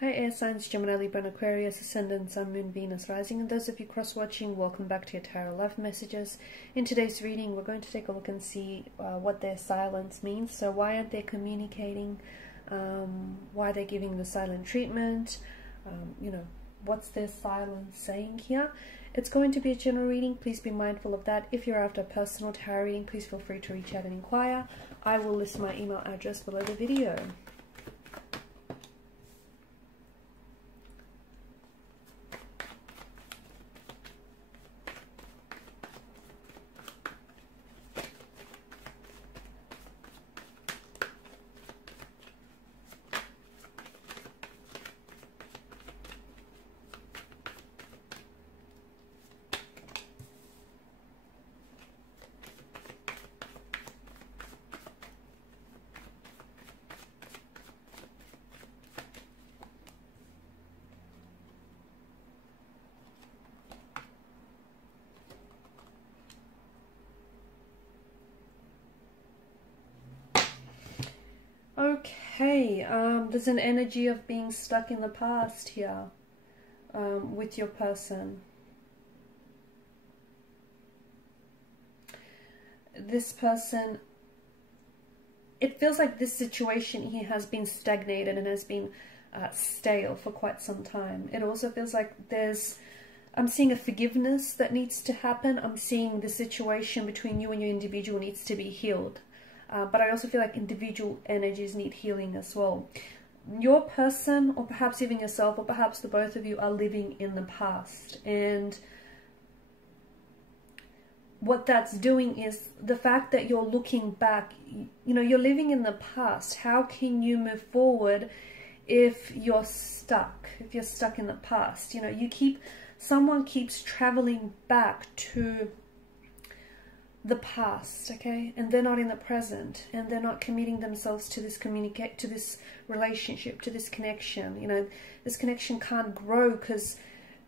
Hi air signs, Gemini, Libra and Aquarius, Ascendant, Sun, Moon, Venus, Rising, and those of you cross-watching, welcome back to your Tarot Love Messages. In today's reading, we're going to take a look and see what their silence means. So why aren't they communicating? Why they're giving the silent treatment? You know, what's their silence saying here? It's going to be a general reading. Please be mindful of that. If you're after a personal tarot reading, please feel free to reach out and inquire. I will list my email address below the video. Okay, there's an energy of being stuck in the past here with your person. This person, it feels like this situation here has been stagnated and has been stale for quite some time. It also feels like I'm seeing a forgiveness that needs to happen. I'm seeing the situation between you and your individual needs to be healed. But I also feel like individual energies need healing as well. Your person, or perhaps even yourself, or perhaps the both of you, are living in the past. And what that's doing is the fact that you're looking back, you know, you're living in the past. How can you move forward if you're stuck? If you're stuck in the past, you know, someone keeps traveling back to the past, okay, and they're not in the present, and they're not committing themselves to this relationship, to this connection. You know, this connection can't grow because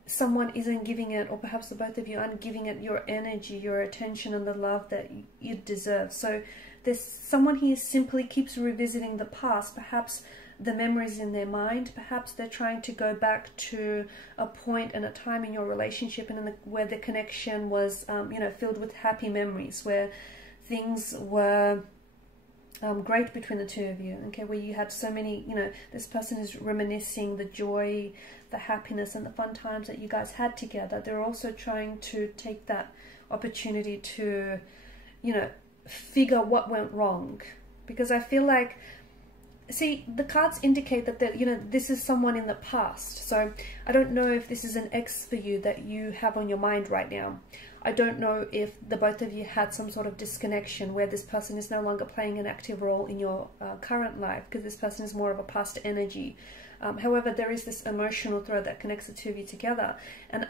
someone isn't giving it, or perhaps the both of you aren't giving it your energy, your attention, and the love that you deserve. So there's someone here simply keeps revisiting the past, perhaps the memories in their mind. Perhaps they're trying to go back to a point and a time in your relationship and where the connection was, you know, filled with happy memories, where things were great between the two of you, okay, where you had so many, you know, this person is reminiscing the joy, the happiness and the fun times that you guys had together. They're also trying to take that opportunity to, you know, figure what went wrong, because I feel like, see, the cards indicate that, you know, this is someone in the past. So I don't know if this is an ex for you that you have on your mind right now. I don't know if the both of you had some sort of disconnection where this person is no longer playing an active role in your current life, because this person is more of a past energy. However, there is this emotional thread that connects the two of you together. And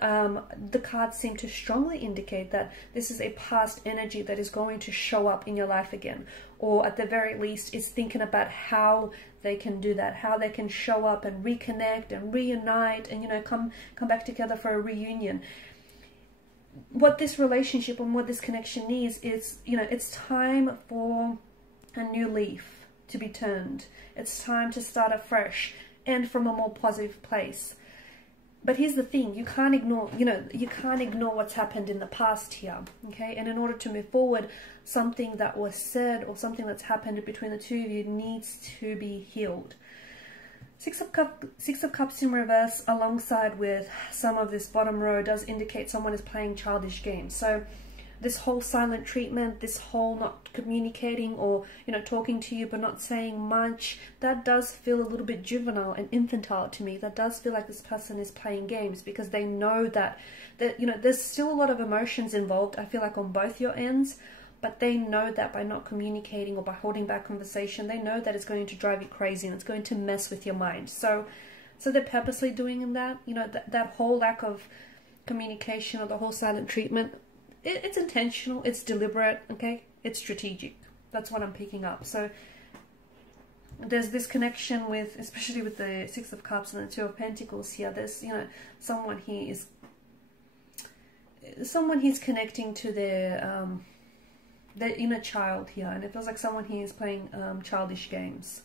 the cards seem to strongly indicate that this is a past energy that is going to show up in your life again. Or at the very least is thinking about how they can do that, how they can show up and reconnect and reunite and, you know, come back together for a reunion. What this relationship and what this connection needs is, you know, it's time for a new leaf to be turned. It's time to start afresh and from a more positive place. But here's the thing, you can't ignore, you know, you can't ignore what's happened in the past here, okay? And in order to move forward, something that was said or something that's happened between the two of you needs to be healed. Six of Cups in reverse alongside with some of this bottom row does indicate someone is playing childish games. So this whole silent treatment, this whole not communicating or, you know, talking to you but not saying much, that does feel a little bit juvenile and infantile to me. That does feel like this person is playing games because they know that, you know, there's still a lot of emotions involved, I feel like, on both your ends, but they know that by not communicating or by holding back conversation, they know that it's going to drive you crazy and it's going to mess with your mind. So they're purposely doing that, you know, that whole lack of communication or the whole silent treatment, it's intentional, it's deliberate, okay? It's strategic. That's what I'm picking up. So there's this connection with, especially with the Six of Cups and the Two of Pentacles here, there's, you know, someone he's connecting to their inner child here, and it feels like someone here is playing childish games.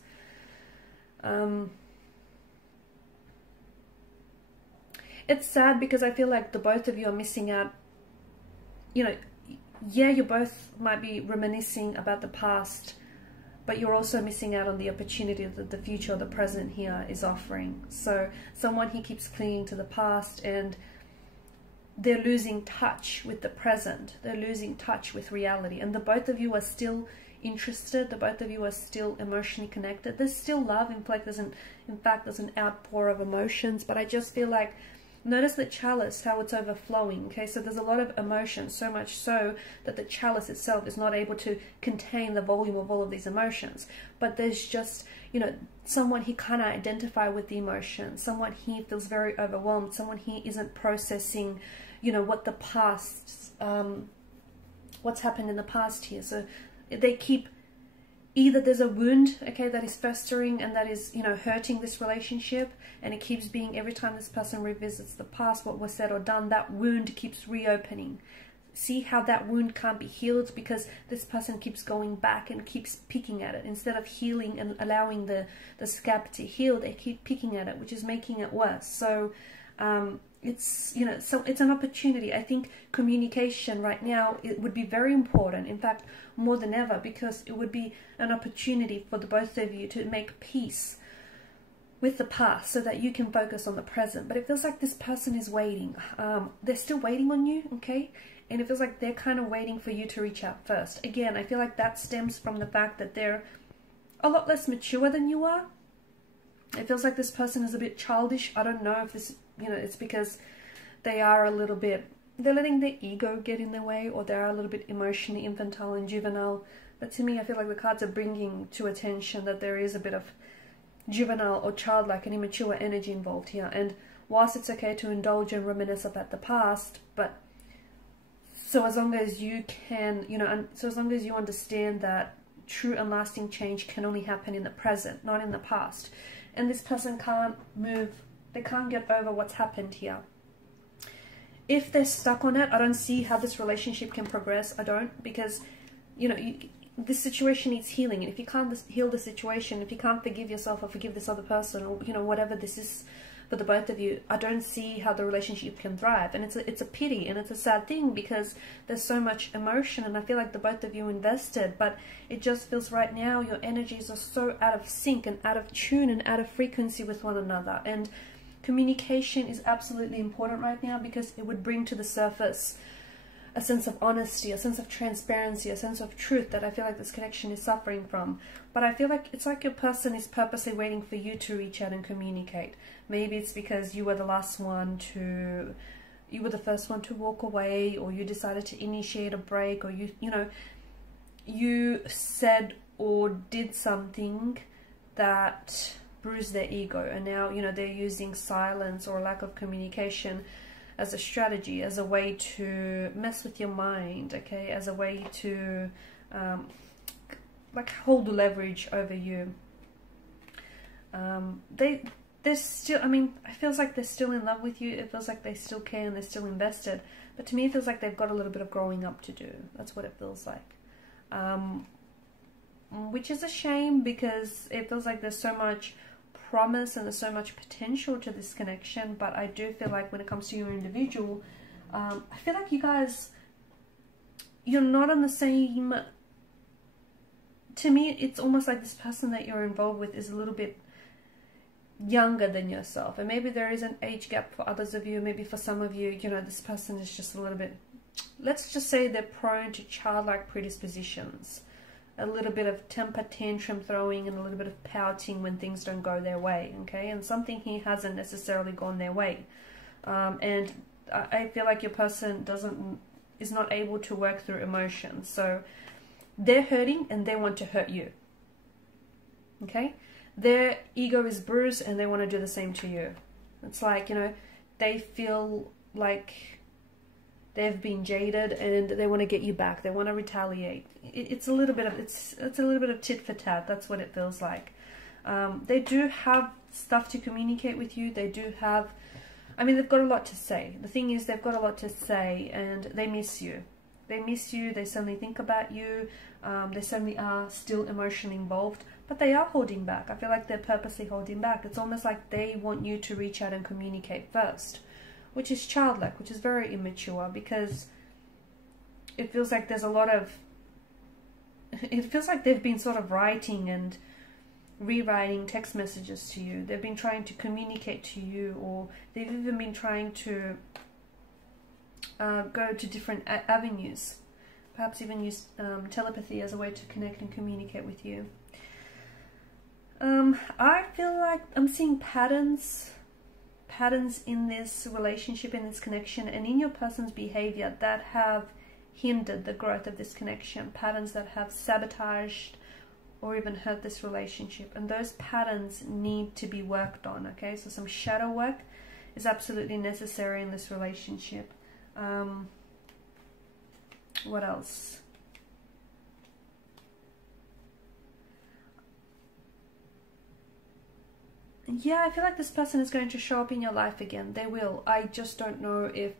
it's sad because I feel like the both of you are missing out. You know, yeah, you both might be reminiscing about the past, but you're also missing out on the opportunity that the future or the present here is offering. So someone here keeps clinging to the past, and they're losing touch with the present. They're losing touch with reality. And the both of you are still interested. The both of you are still emotionally connected. There's still love. In fact, there's an outpour of emotions. But I just feel like, notice the chalice, how it's overflowing. Okay, so there's a lot of emotion, so much so that the chalice itself is not able to contain the volume of all of these emotions. But there's just, you know, someone he can't identify with the emotion. Someone here feels very overwhelmed. Someone here isn't processing, you know, what the past, what's happened in the past here. So they keep, either there's a wound, okay, that is festering and that is, you know, hurting this relationship, and it keeps being, every time this person revisits the past, what was said or done, that wound keeps reopening. See how that wound can't be healed because this person keeps going back and keeps picking at it. Instead of healing and allowing the scab to heal, they keep picking at it, which is making it worse. So it's, you know, so it's an opportunity. I think communication right now, it would be very important, in fact more than ever, because it would be an opportunity for the both of you to make peace with the past so that you can focus on the present. But it feels like this person is waiting. They're still waiting on you, okay? And it feels like they're kind of waiting for you to reach out first. Again, I feel like that stems from the fact that they're a lot less mature than you are. It feels like this person is a bit childish. I don't know if this, you know, it's because they are a little bit, they're letting their ego get in their way, or they're a little bit emotionally infantile and juvenile. But to me, I feel like the cards are bringing to attention that there is a bit of juvenile or childlike and immature energy involved here. And whilst it's okay to indulge and reminisce about the past, but so as long as you can, you know, and so as long as you understand that true and lasting change can only happen in the present, not in the past. And this person can't move, they can't get over what's happened here. If they're stuck on it, I don't see how this relationship can progress. I don't, because, you know, this situation needs healing. And if you can't heal the situation, if you can't forgive yourself or forgive this other person, or, you know, whatever this is for the both of you, I don't see how the relationship can thrive. And it's a pity, and it's a sad thing, because there's so much emotion, and I feel like the both of you invested, but it just feels right now your energies are so out of sync and out of tune and out of frequency with one another. And communication is absolutely important right now, because it would bring to the surface a sense of honesty, a sense of transparency, a sense of truth that I feel like this connection is suffering from. But I feel like it's like your person is purposely waiting for you to reach out and communicate. Maybe it's because you were the last one to, you were the first one to walk away, or you decided to initiate a break, or you know, you said or did something that bruised their ego, and now, you know, they're using silence or lack of communication as a strategy, as a way to mess with your mind, okay, as a way to like hold leverage over you. They're still, I mean, it feels like they're still in love with you. It feels like they still care and they're still invested. But to me, it feels like they've got a little bit of growing up to do. That's what it feels like. Which is a shame, because it feels like there's so much promise and there's so much potential to this connection. But I do feel like when it comes to your individual, I feel like you guys, you're not on the same, to me it's almost like this person that you're involved with is a little bit younger than yourself. And maybe there is an age gap for others of you, maybe for some of you, you know, this person is just a little bit, let's just say they're prone to childlike predispositions. A little bit of temper tantrum throwing and a little bit of pouting when things don't go their way, okay? And something here hasn't necessarily gone their way. And I feel like your person is not able to work through emotions. So they're hurting and they want to hurt you, okay? Their ego is bruised and they want to do the same to you. It's like, you know, they feel like they've been jaded and they want to get you back. They want to retaliate. It's a little bit of it's a little bit of tit for tat. That's what it feels like. They do have stuff to communicate with you. They do have, I mean, they've got a lot to say. The thing is, they've got a lot to say, and they miss you. They miss you. They certainly think about you. They certainly are still emotionally involved, but they are holding back. I feel like they're purposely holding back. It's almost like they want you to reach out and communicate first. which is childlike, which is very immature, because it feels like there's a lot of, it feels like they've been sort of writing and rewriting text messages to you. They've been trying to communicate to you, or they've even been trying to go to different avenues, perhaps even use telepathy as a way to connect and communicate with you. I feel like I'm seeing patterns in this relationship, in this connection, and in your person's behavior that have hindered the growth of this connection, patterns that have sabotaged or even hurt this relationship, and those patterns need to be worked on. Okay, so some shadow work is absolutely necessary in this relationship. What else? Yeah, I feel like this person is going to show up in your life again. They will. I just don't know if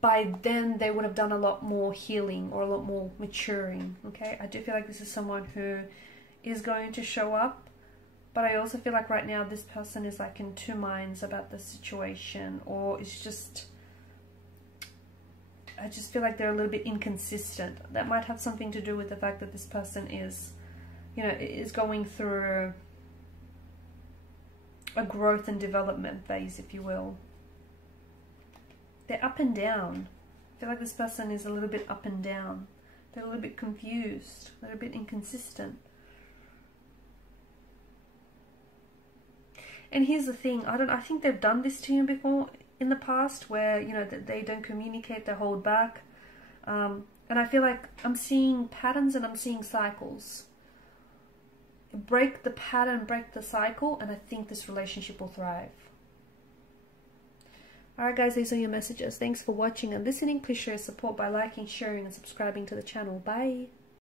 by then they would have done a lot more healing or a lot more maturing. Okay, I do feel like this is someone who is going to show up, but I also feel like right now this person is like in two minds about the situation, or it's just, I just feel like they're a little bit inconsistent. That might have something to do with the fact that this person is, you know, is going through a growth and development phase, if you will. They're up and down. I feel like this person is a little bit up and down. They're a little bit confused. They're a bit inconsistent. And here's the thing, I think they've done this to you before in the past, where, you know, that they don't communicate, they hold back. And I feel like I'm seeing patterns and I'm seeing cycles. Break the pattern, break the cycle, and I think this relationship will thrive. Alright guys, these are your messages. Thanks for watching and listening. Please show your support by liking, sharing and subscribing to the channel. Bye.